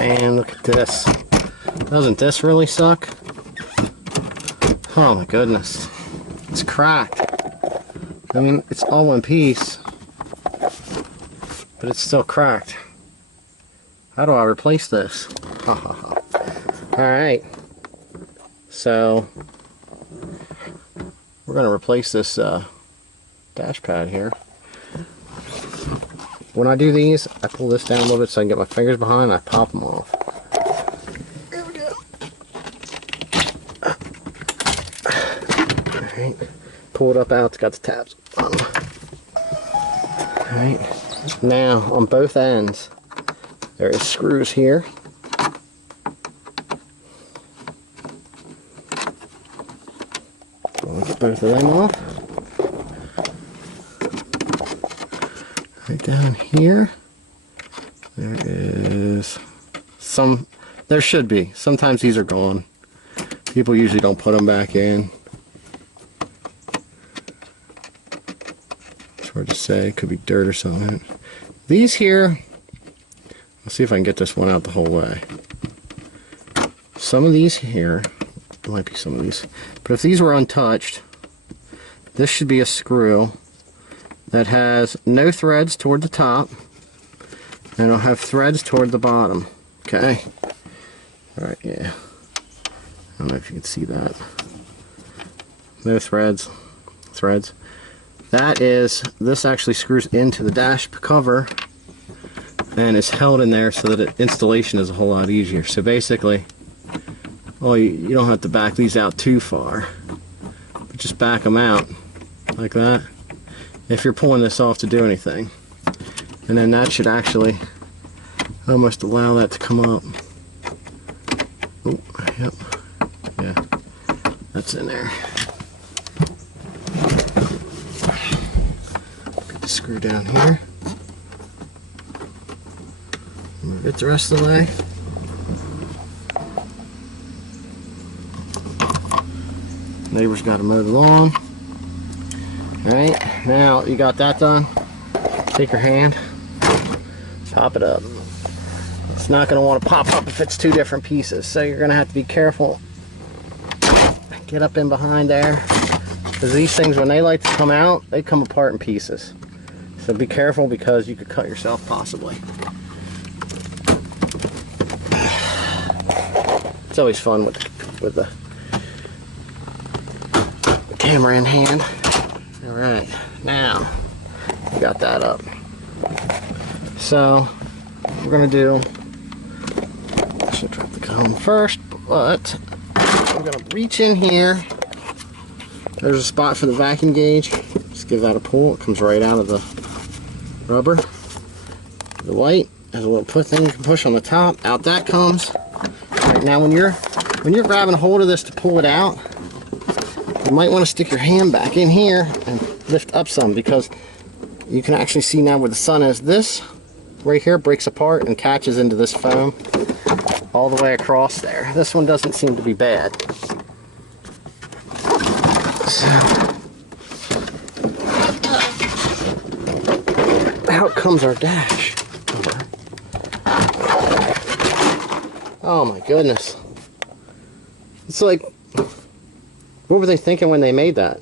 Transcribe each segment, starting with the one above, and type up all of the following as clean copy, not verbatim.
Man, look at this. Doesn't this really suck? Oh my goodness. It's cracked. I mean, it's all one piece, but it's still cracked. How do I replace this? Ha ha ha. Alright. So, we're going to replace this dash pad here. When I do these, I pull this down a little bit so I can get my fingers behind and I pop them off. There we go. Alright. Pull it up out, it's got the tabs on. Alright. Now, on both ends, there is screws here. I'll get both of them off. Right down here, there is some, there should be. Sometimes these are gone. People usually don't put them back in. It's hard to say, could be dirt or something. These here, let's see if I can get this one out the whole way. Some of these here, there might be some of these, but if these were untouched, this should be a screw that has no threads toward the top, and it'll have threads toward the bottom. Okay? Alright, yeah. I don't know if you can see that. No threads. Threads. That is, this actually screws into the dash cover and is held in there so that installation is a whole lot easier. So basically, oh, you don't have to back these out too far, but just back them out like that if you're pulling this off to do anything. And then that should actually almost allow that to come up. Oh, yep. Yeah, that's in there. Get the screw down here. Move it the rest of the way. Neighbor's got to mow the lawn. Alright, now you got that done. Take your hand, pop it up. It's not going to want to pop up if it's two different pieces, so you're going to have to be careful. Get up in behind there, because these things, when they like to come out, they come apart in pieces. So be careful, because you could cut yourself possibly. It's always fun with the camera in hand. Alright, now we got that up. So we're gonna do, I should drop the comb first, but I'm gonna reach in here. There's a spot for the vacuum gauge. Just give that a pull. It comes right out of the rubber. The white has a little push thing you can push on the top. Out that comes. Right, now when you're grabbing a hold of this to pull it out, you might want to stick your hand back in here and lift up some, because you can actually see now where the sun is. This right here breaks apart and catches into this foam all the way across there. This one doesn't seem to be bad. So, out comes our dash cover. Oh my goodness. It's like, what were they thinking when they made that?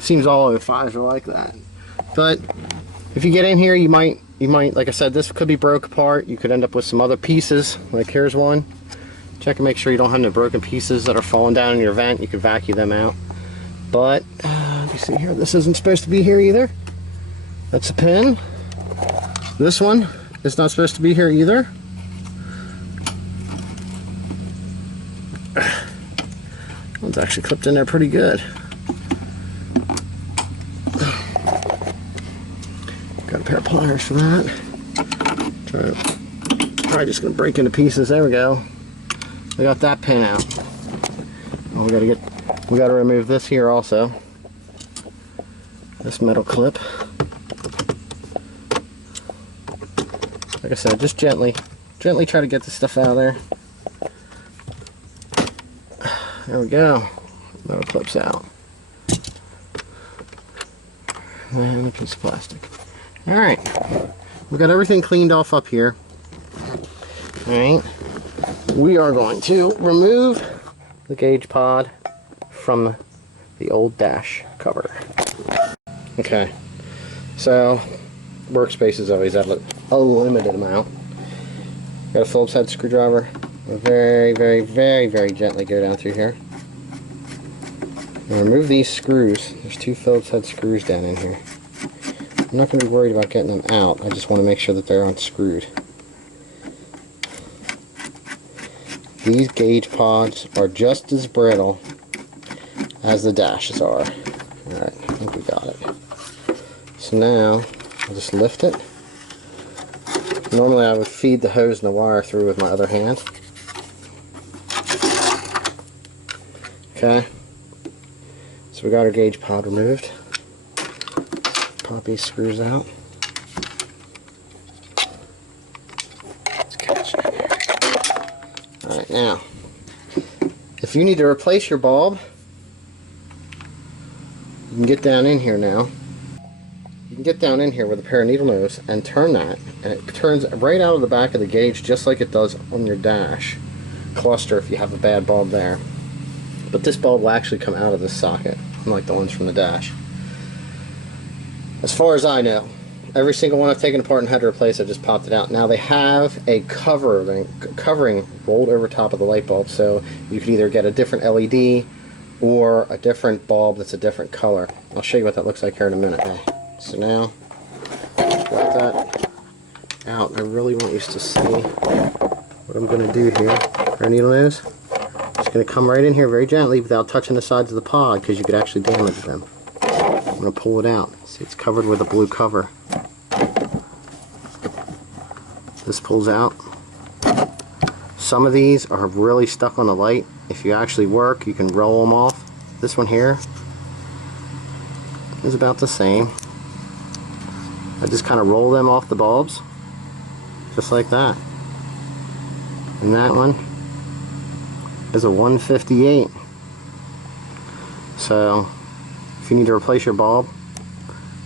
Seems all O5s are like that. But if you get in here, you might, like I said, this could be broke apart. You could end up with some other pieces. Like here's one. Check and make sure you don't have no broken pieces that are falling down in your vent. You can vacuum them out. But let me see here. This isn't supposed to be here either. That's a pin. This one is not supposed to be here either. One's actually clipped in there pretty good. Got a pair of pliers for that. Probably just gonna break into pieces. There we go. We got that pin out. Oh, we gotta remove this here also. This metal clip. Like I said, just gently try to get the stuff out of there. There we go. Metal clips out. And a piece of plastic. Alright. We've got everything cleaned off up here. Alright, we are going to remove the gauge pod from the old dash cover. Okay, so workspace is always at a limited amount. Got a Phillips head screwdriver. Very, very, very, very gently go down through here. And remove these screws. There's 2 Phillips head screws down in here. I'm not going to be worried about getting them out. I just want to make sure that they're unscrewed. These gauge pods are just as brittle as the dashes are. Alright, I think we got it. So now, I'll just lift it. Normally I would feed the hose and the wire through with my other hand. Okay, so we got our gauge pod removed. Pop these screws out. Let's catch it in there. Alright, now, if you need to replace your bulb, you can get down in here now. You can get down in here with a pair of needle nose and turn that, and it turns right out of the back of the gauge just like it does on your dash cluster if you have a bad bulb there. But this bulb will actually come out of this socket, unlike the ones from the dash. As far as I know, every single one I've taken apart and had to replace, I just popped it out. Now they have a covering rolled over top of the light bulb, so you could either get a different LED or a different bulb that's a different color. I'll show you what that looks like here in a minute. Okay. So now, got that out. I really want you to see what I'm going to do here. Our needle nose. Just going to come right in here very gently without touching the sides of the pod because you could actually damage them. I'm going to pull it out. See, it's covered with a blue cover. This pulls out. Some of these are really stuck on the light. If you actually work, you can roll them off. This one here is about the same. I just kind of roll them off the bulbs, just like that. And that one is a 158. So, if you need to replace your bulb,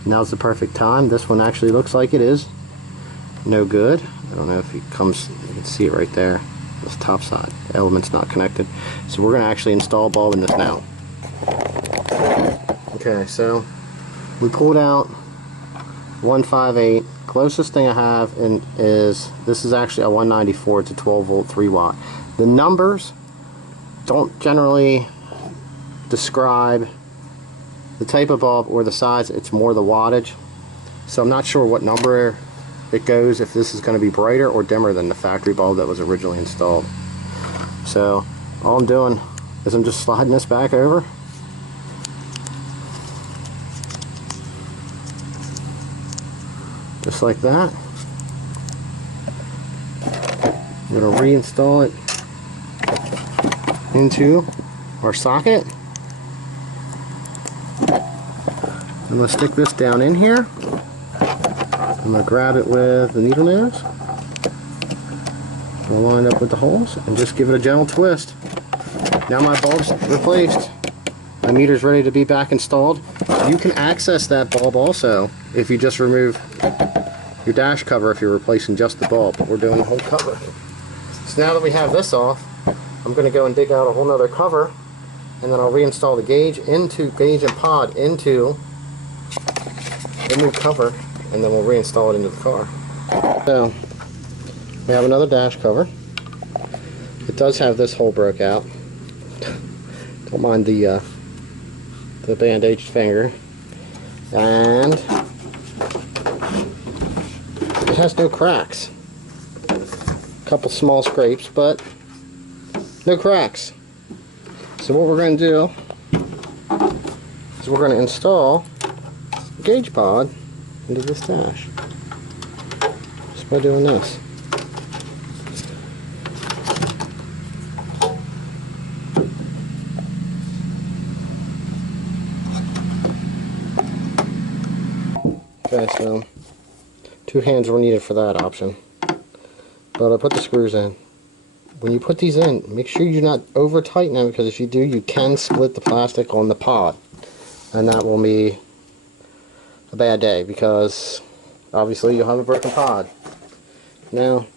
now's the perfect time. This one actually looks like it is no good. I don't know if it comes, you can see it right there. This top side, the element's not connected. So we're going to actually install a bulb in this now. Okay, so we pulled out 158. Closest thing I have is this is actually a 194. It's a 12 volt 3 watt. The numbers don't generally describe the type of bulb or the size. It's more the wattage. So I'm not sure what number it goes, if this is going to be brighter or dimmer than the factory bulb that was originally installed. So all I'm doing is I'm just sliding this back over. Just like that. I'm going to reinstall it into our socket. I'm going to stick this down in here. I'm going to grab it with the needle nose. I'll line up with the holes and just give it a gentle twist. Now my bulb's replaced. My meter's ready to be back installed. You can access that bulb also if you just remove your dash cover if you're replacing just the bulb, but we're doing the whole cover. So now that we have this off, I'm going to go and dig out a whole nother cover, and then I'll reinstall the gauge and pod into the new cover, and then we'll reinstall it into the car. So we have another dash cover. It does have this hole broke out. Don't mind the bandaged finger. And it has no cracks. A couple small scrapes, but no cracks. So what we're going to do is we're going to install the gauge pod into this dash just by doing this. Okay, so 2 hands were needed for that option, but I put the screws in. When you put these in, make sure you not over tighten them, because if you do, you can split the plastic on the pod, and that will be a bad day, because obviously you'll have a broken pod. Now,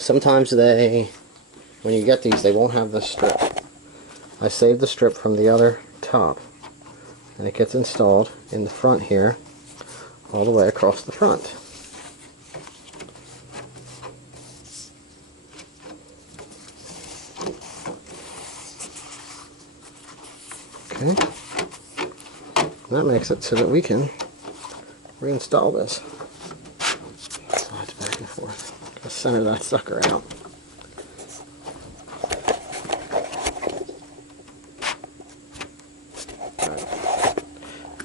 sometimes when you get these, they won't have the strip. I saved the strip from the other top, and it gets installed in the front here, all the way across the front. Okay, that makes it so that we can reinstall this. Slides back and forth. I'll center that sucker out.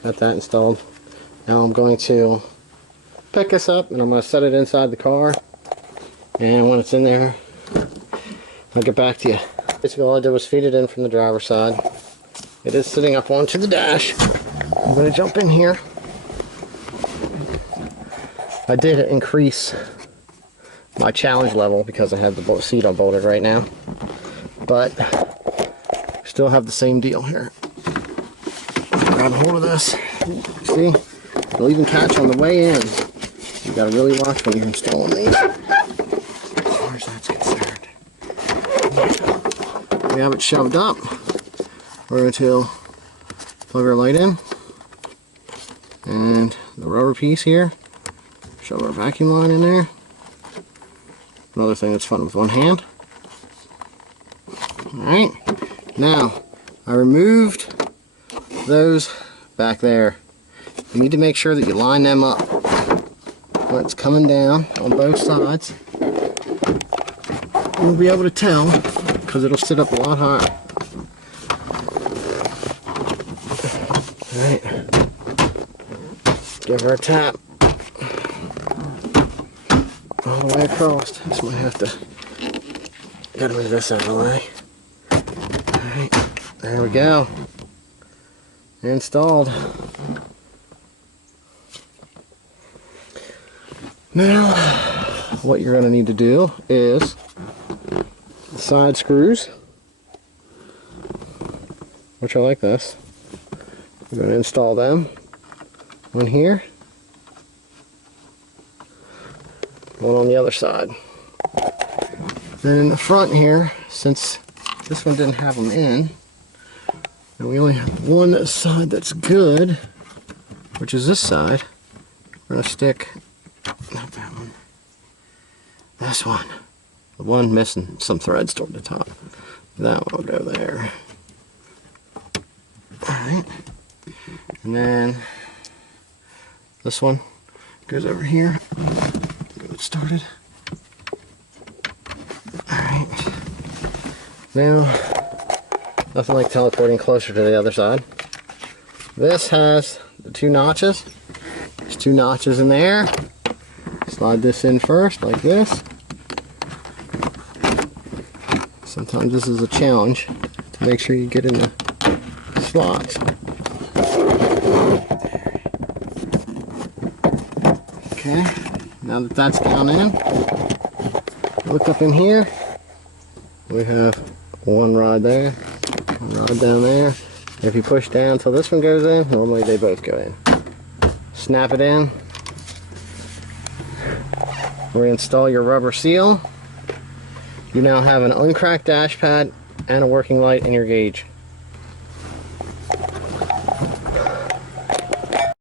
Got that installed. Now I'm going to pick this up and I'm going to set it inside the car, and when it's in there I'll get back to you. Basically all I did was feed it in from the driver's side. It is sitting up onto the dash. I'm going to jump in here. I did increase my challenge level because I have the seat unbolted right now, but still have the same deal here. Grab a hold of this. See? It'll even catch on the way in. You gotta really watch when you're installing these. As far as that's concerned. We have it shoved up. We're going to plug our light in. And the rubber piece here. Shove our vacuum line in there. Another thing that's fun with one hand. Alright. Now, I removed those back there. You need to make sure that you line them up when it's coming down on both sides. You'll be able to tell because it'll sit up a lot higher. Alright, give her a tap all the way across. Just might have to, gotta move this out of the way. Alright, there we go. Installed. Now, what you're going to need to do is the side screws, which are like this. We're going to install them. One here, one on the other side. Then in the front here, since this one didn't have them in, and we only have one side that's good, which is this side, we're going to stick, not that one, this one. The one missing some threads toward the top. That one will go there. Alright. And then this one goes over here. Get it started. Alright. Now, nothing like teleporting closer to the other side. This has the two notches. There's two notches in there. Slide this in first, like this. Sometimes this is a challenge to make sure you get in the slots. Okay, now that that's down in, look up in here. We have one rod there, one rod down there. If you push down till this one goes in, normally they both go in. Snap it in. Reinstall your rubber seal. You now have an uncracked dash pad and a working light in your gauge.